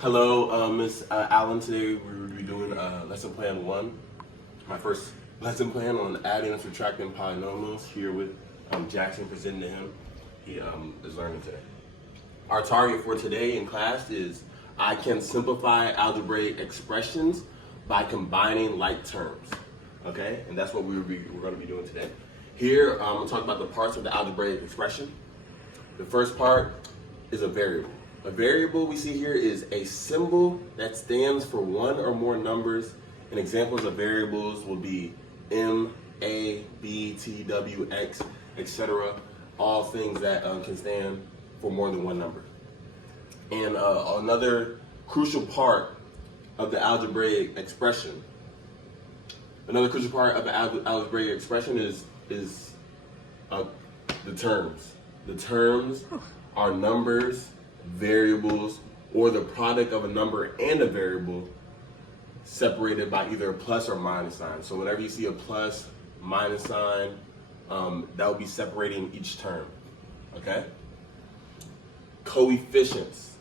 Hello, Miss Allen. Today we will be doing lesson plan 1, my first lesson plan on adding and subtracting polynomials. Here with Jackson, presenting to him. He is learning today. Our target for today in class is I can simplify algebraic expressions by combining like terms. Okay, and that's what we're going to be doing today. Here, I'm going to talk about the parts of the algebraic expression. The first part is a variable. A variable we see here is a symbol that stands for one or more numbers, and examples of variables will be M, A, B, T, W, X, etc. All things that can stand for more than one number. And another crucial part of the algebraic expression, is the terms. The terms are numbers, variables, or the product of a number and a variable separated by either a plus or minus sign. So whenever you see a plus, minus sign, that will be separating each term. Okay? Coefficients.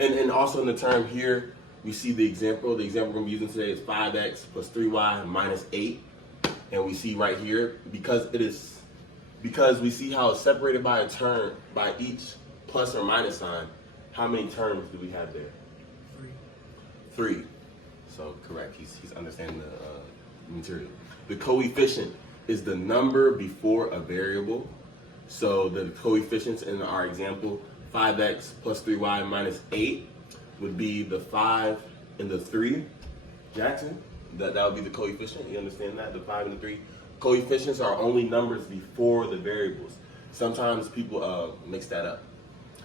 And also in the term here, we see the example. The example we're going to be using today is 5x plus 3y minus 8. And we see right here, because we see how it's separated by a term, by each plus or minus sign, how many terms do we have there? Three. So correct, he's understanding the material. The coefficient is the number before a variable. So the coefficients in our example, 5x plus 3y minus 8 would be the 5 and the 3. Jackson, that would be the coefficient. You understand that? The 5 and the 3. Coefficients are only numbers before the variables. Sometimes people mix that up.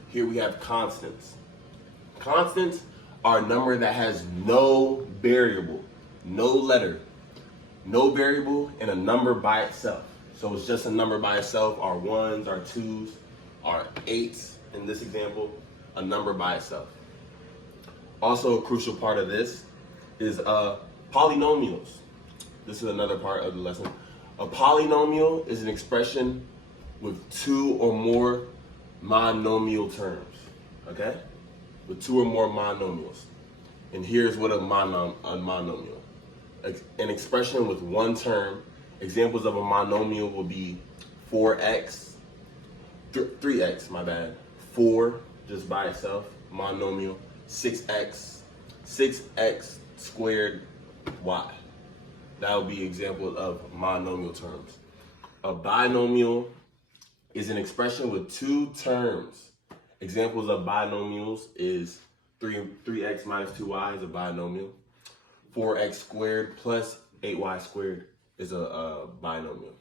Here we have constants. Constants are a number that has no variable, no letter, no variable, and a number by itself. So it's just a number by itself. Our 1s, our 2s, our 8s in this example, a number by itself. Also a crucial part of this is polynomials. This is another part of the lesson. A polynomial is an expression with two or more monomial terms, okay? With two or more monomials. And here's what a monomial. An expression with one term. Examples of a monomial will be 4x, 3x, my bad. 4 just by itself, monomial. 6x squared y. That would be example of monomial terms. A binomial is an expression with two terms. Examples of binomials is 3x minus 2y is a binomial. 4x squared plus 8y squared is a binomial.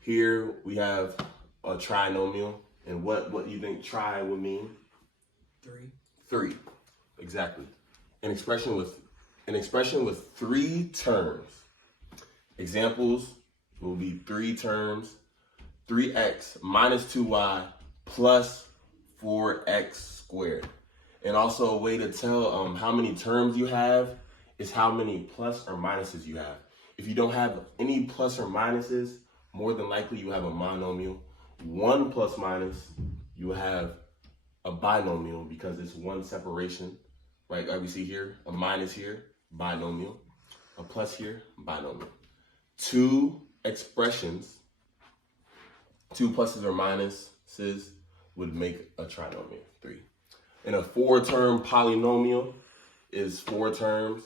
Here we have a trinomial. And what do you think tri would mean? 3. Exactly. An expression with 3 terms. Examples will be 3 terms. 3x minus 2y plus 4x squared. And also a way to tell how many terms you have is how many plus or minuses you have. If you don't have any plus or minuses, more than likely you have a monomial. 1 plus minus, you have a binomial because it's one separation, right? Like we see here, a minus here, binomial. A plus here, binomial. 2 expressions, 2 pluses or minuses would make a trinomial, 3. And a 4-term polynomial is 4 terms.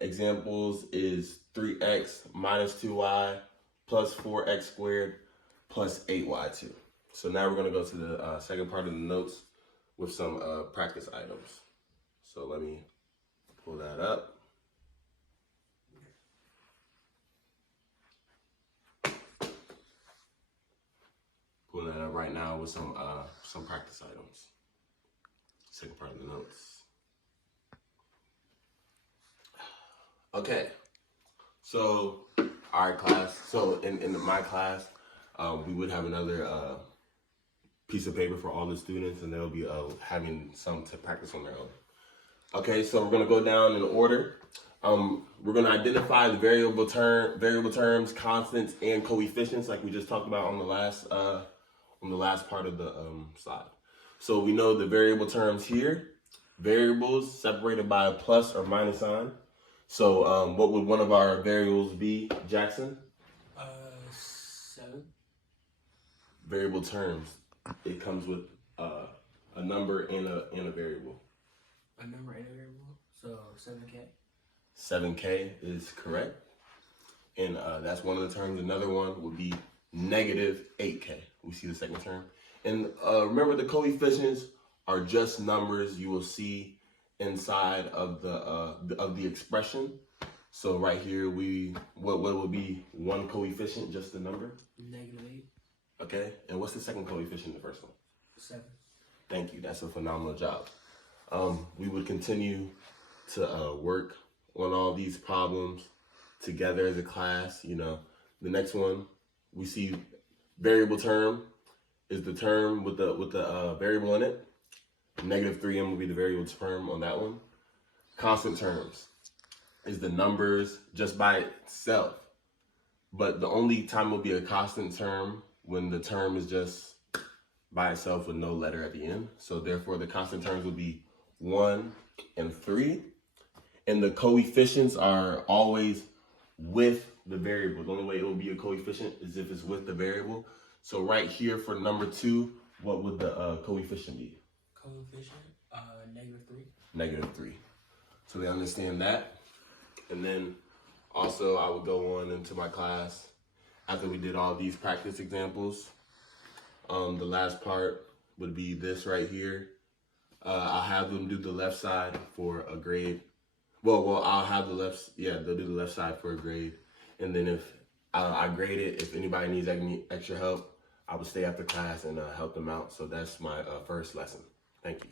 Examples is 3x minus 2y plus 4x squared plus 8y2. So now we're going to go to the second part of the notes with some practice items. So let me pull that up. Pulling that up right now with some practice items. Second part of the notes. Okay. So, all right, class. So in my class, we would have another piece of paper for all the students, and they'll be having some to practice on their own. Okay, so we're gonna go down in order. We're gonna identify the variable terms, constants, and coefficients, like we just talked about on the last part of the slide. So we know the variable terms here variables separated by a plus or minus sign. So what would one of our variables be, Jackson? 7. Variable terms. It comes with a number and a variable. A number and a variable. So 7K. 7K is correct. And that's one of the terms. Another one would be negative 8K. We see the second term. And remember, the coefficients are just numbers you will see inside of the expression. So right here, what would be one coefficient, just the number? Negative 8. Okay. And what's the second coefficient, the first one? 7. Thank you. That's a phenomenal job. We would continue to work on all these problems together as a class. You know, the next one we see variable term is the term with the variable in it. Negative 3m will be the variable term on that one. Constant terms is the numbers just by itself. But the only time will be a constant term when the term is just by itself with no letter at the end. So therefore the constant terms will be 1 and 3. And the coefficients are always with the variable. The only way it will be a coefficient is if it's with the variable. So right here for number 2, what would the coefficient be? Coefficient, negative 3. Negative 3. So they understand that. And then also I would go on into my class after we did all these practice examples. The last part would be this right here. I'll have them do the left side for a grade. Well, I'll have they'll do the left side for a grade. And then if I grade it, if anybody needs extra help, I would stay after class and help them out. So that's my first lesson. Thank you.